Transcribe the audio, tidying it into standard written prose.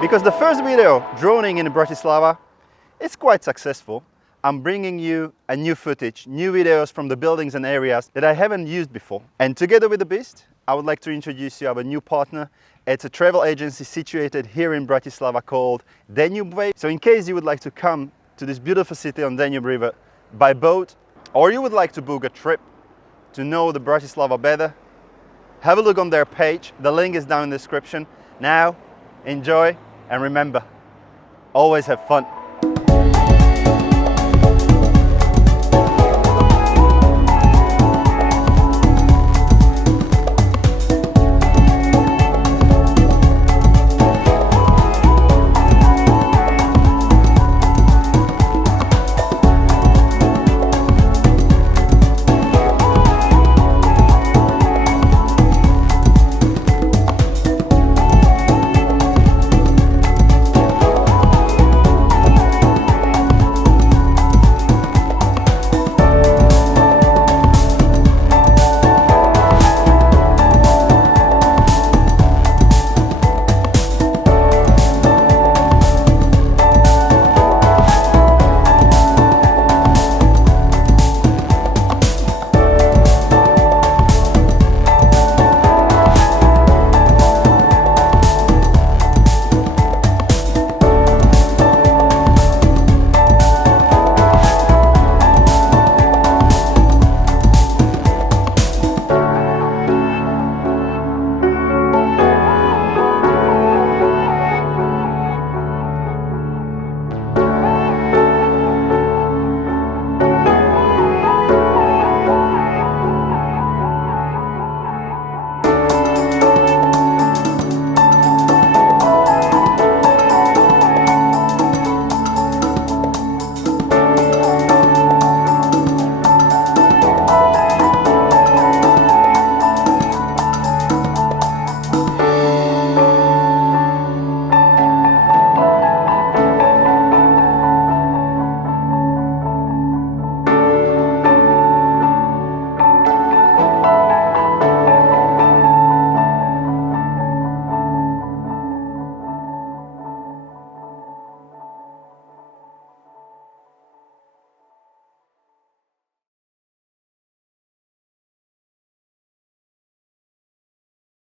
Because the first video droning in Bratislava is quite successful. I'm bringing you a new footage, new videos from the buildings and areas that I haven't used before. And together with TheBeast, I would like to introduce you our new partner. It's a travel agency situated here in Bratislava called Danube Way. So in case you would like to come to this beautiful city on Danube River by boat, or you would like to book a trip to know the Bratislava better, have a look on their page. The link is down in the description. Now, enjoy and remember, always have fun.